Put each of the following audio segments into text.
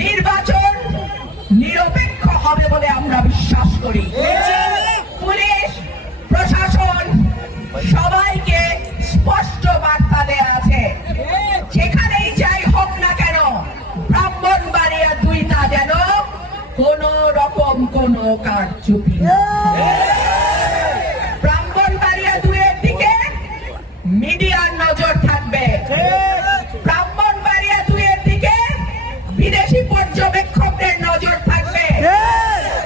নির্বাচন নিরপেক্ষ হবে বলে আমরা বিশ্বাস করি। পুলিশ প্রশাসন সবাইকে স্পষ্ট বার্তা দেয়া আছে, যেখানেই যাই হোক না কেন ব্রাহ্মণবাড়িয়া 2টা যেন কোন রকম কোন কারচুপি। ব্রাহ্মণবাড়িয়া 2-এর দিকে মিডিয়ার নজর থাকবে, ব্রাহ্মণবাড়িয়া 2-এর দিকে বিদেশি পর্যবেক্ষকদের নজর থাকবে,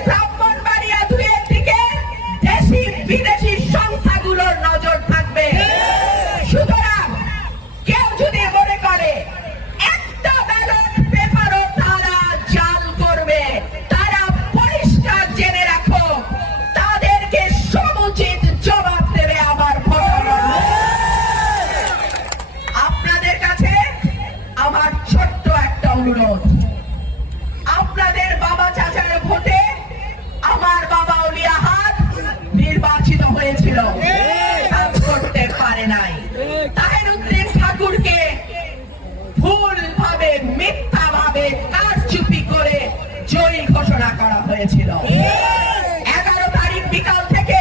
ব্রাহ্মণবাড়িয়া 2-এর দিকে দেশি বিদেশি সংস্থাগুলোর নজর থাকবে। সুতরাং কেউ যদি মনে করে একটা ব্যালট পেপারও তারা জাল করবে, তারা পরিষ্কার জেনে রাখো তাদেরকে সমুচিত জবাব দেবে আমার ভোটার। আপনাদের কাছে আমার ছোট্ট একটা অনুরোধ, আপনাদের বাবা চাচার ভোটে আমার বাবা অলিয়াহাদ নির্বাচিত হয়েছিল, কাজ করতে পারে নাই। তাহেরউদ্দিন ঠাকুরকে ভুলভাবে মিথ্যাভাবে কারচুপি করে জয়ী ঘোষণা করা হয়েছিল। 11 তারিখ বিকাল থেকে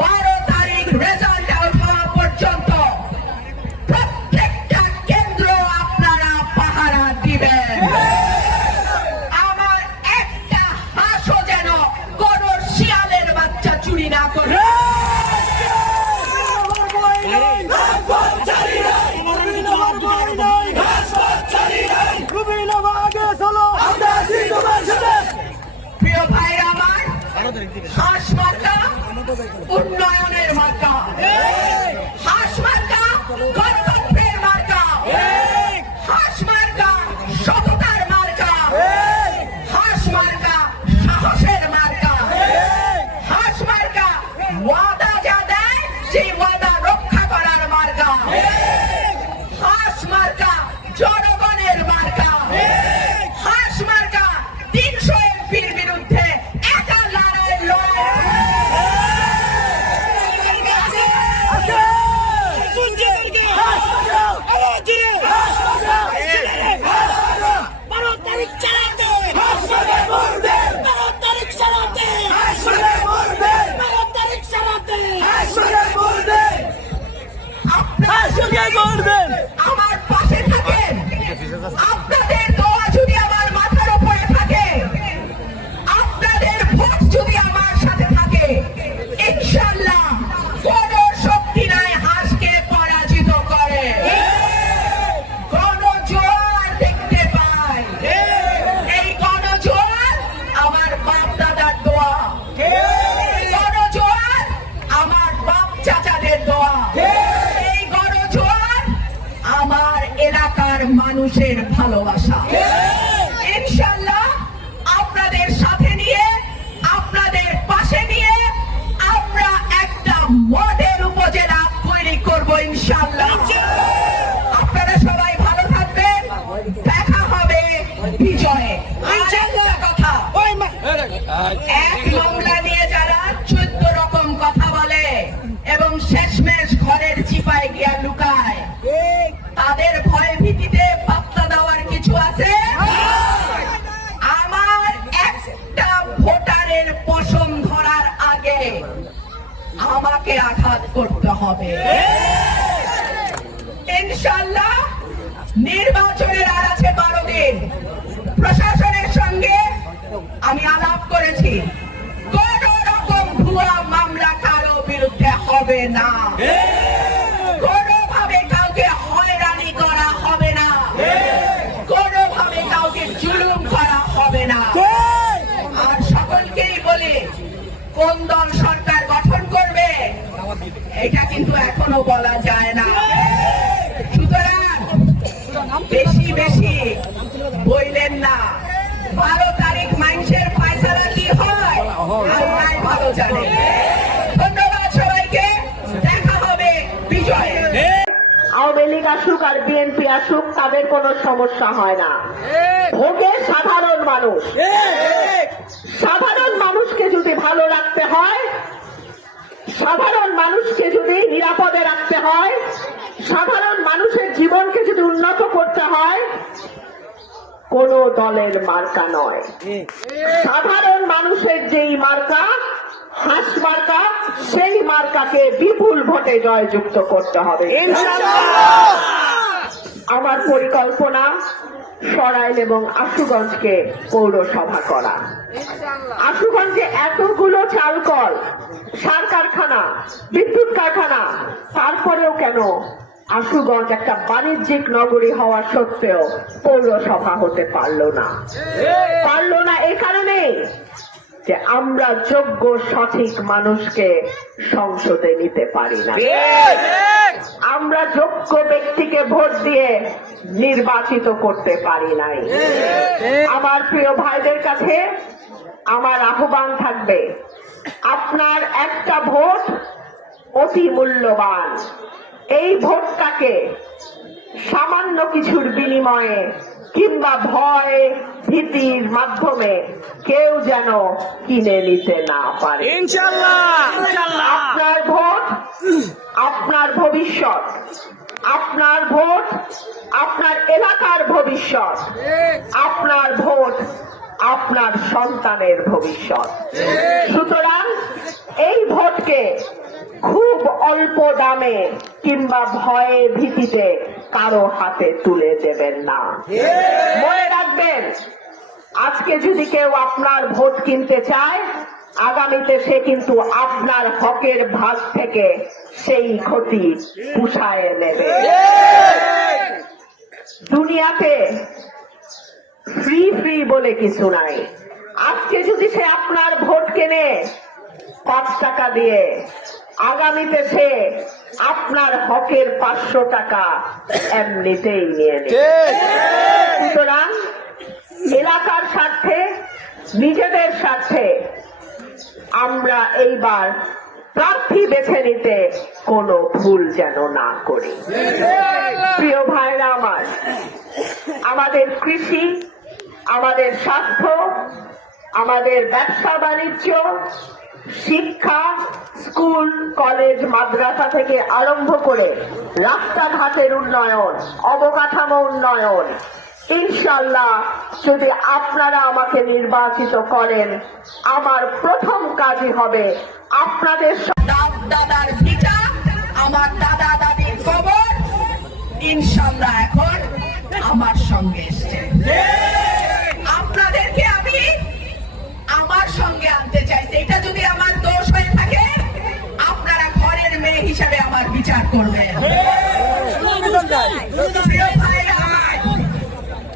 12 তারিখ রেজাল্ট আউট হওয়া পর্যন্ত প্রত্যেকটা কেন্দ্র আপনারা পাহারা দিবেন। আমার একটা হাঁসও যেন কোন শিয়ালের বাচ্চা চুরি না করে। প্রিয় ভাইরা আমার, হাঁস মার্কা উন্নয়নের মার্কা, হাঁস মার্কা গণতন্ত্রের মার্কা, হাঁস মার্কা সততার মার্কা, হাঁস মার্কা সাহসের মার্কা, হাঁস মার্কা ওয়াদা যা দেয় সেই ওয়াদা রক্ষা করার মার্কা, হাঁস মার্কা জনগণের মার্কা, হাঁস মার্কা 300 এমপির বিরুদ্ধে একা লড়াই আমার পাশে থাকেন, আপনাদের দোয়া যদি আমার মাথার উপরে থাকে, আপনাদের ভোট যদি আমার সাথে থাকে, ইনশাআল্লাহ কোন শক্তি নাই হাঁসকে পরাজিত করে। গণজোয়ার দেখতে পাই, এই গণজোয়ার আমার বাপ দাদার দোয়া, এই গণজোয়ার আমার বাপ চাচাদের দোয়া, এই গণজোয়ার আমার এলাকার মানুষের ভালোবাসা। ইনশাআল্লাহ আপনাদের সাথে নিয়ে, আপনাদের পাশে নিয়ে আমরা একটা মডেল উপজেলা তৈরি করব ইনশাআল্লাহ। আপনারা সবাই ভালো থাকবেন, দেখা হবে বিজয়ে। কথা এক মামলা নিয়ে যারা 14 রকম কথা বলে এবং শেষমেশ ঘরের চিপায় গিয়া লুকায়, তাদের ভয় ভীতিতে পাত্তা দেওয়ার কিছু আছে? আমার একটা ভোটারের পশম ধরার আগে আমাকে আঘাত করতে হবে। ইনশাআল্লাহ নির্বাচনের আর আছে 12 দিন। প্রশাসনের সঙ্গে আমি আলাপ করেছি, কোন রকম ভুয়া মামলা কারো বিরুদ্ধে হবে না, কোনোভাবে কাউকে হয়রানি করা হবে না, কোনোভাবে কাউকে জুলুম করা হবে না। আর সকলকেই বলি, কোন দল সরকার গঠন করবে এটা কিন্তু এখনো বলা যায় না। সুতরাং বেশি বেশি বললেন না। 12 তারিখ মানুষের ফয়সালা কি হয় আল্লাহ ভালো জানে। ধন্যবাদ সবাইকে, দেখা হবে বিজয়ে। আওয়ামী লীগ আসুক আর বিএনপি আসুক, তাদের কোনো সমস্যা হয় না। ভোগে সাধারণ মানুষ, সাধারণ মানুষকে যদি ভালো রাখতে হয় সাধারণ মানুষকে যদি নিরাপদে রাখতে হয়, সাধারণ মানুষের জীবনকে যদি উন্নত করতে হয়, কোন দলের মার্কা নয়, সাধারণ মানুষের যেই মার্কা হাঁস মার্কা, সেই মার্কাকে বিপুল ভোটে জয়যুক্ত করতে হবে। আমার পরিকল্পনা সরাইল এবং আশুগঞ্জকে পৌরসভা করা। আশুগঞ্জে এতগুলো চালকল, সার কারখানা, বিদ্যুৎ কারখানা, তারপরেও কেন আশুগঞ্জ একটা বাণিজ্যিক নগরী হওয়া সত্ত্বেও পৌরসভা হতে পারলো না? এই কারণেই যে আমরা যোগ্য সঠিক মানুষকে সংসদে নিতে পারি না। আমরা যোগ্য ব্যক্তিকে ভোট দিয়ে নির্বাচিত করতে পারি নাই। আমার প্রিয় ভাইদের কাছে আমার আহ্বান থাকবে, আপনার একটা ভোট অতি মূল্যবান। এই ভোটটাকে সামান্য কিছুর বিনিময়ে কিংবা ভয় ভীতির মাধ্যমে কেউ যেন কিনে নিতে না পারে। আপনার ভোট আপনার ভবিষ্যৎ, আপনার ভোট আপনার এলাকার ভবিষ্যৎ, আপনার ভোট আপনার সন্তানের ভবিষ্যৎ। সুতরাং এই ভোটকে খুব অল্প দামে কিংবা ভয়ে ভীতিতে কারো হাতে তুলে দেবেন না। মনে রাখবেন, আজকে যদি কেউ আপনার ভোট কিনতে চায়, আগামীতে সে কিন্তু আপনার হকের ভাগ থেকে সেই ক্ষতি পুষায় নেবে। দুনিয়াতে ফ্রি বলে কিছু নাই। আজকে যদি সে আপনার ভোট কেনে 5 টাকা দিয়ে, আগামীতে সে আপনার হকের 500 টাকা এমনিতেই নিয়ে নেবে। সুতরাং এলাকার স্বার্থে, নিজেদের স্বার্থে আমরা এইবার প্রার্থী বেছে নিতে কোনো ভুল যেন না করি। প্রিয় ভাইরা আমার, আমাদের কৃষি, আমাদের স্বাস্থ্য, আমাদের ব্যবসা বাণিজ্য, শিক্ষা, স্কুল কলেজ মাদ্রাসা থেকে আরম্ভ করে রাস্তাঘাটের উন্নয়ন, অবকাঠামো উন্নয়ন, ইনশাআল্লাহ যদি আপনারা আমাকে নির্বাচিত করেন, আমার প্রথম কাজই হবে আপনাদের দাদার ভিটা, আমার দাদা দাদির খবর ইনশাআল্লাহ এখন আমার সঙ্গে এসছে। আপনাদেরকে আমি আমার সঙ্গে আনতে চাইছি। এটা যদি আমার দোষ হয়ে থাকে, আপনারা ঘরের মেয়ে হিসাবে আমার বিচার করবেন।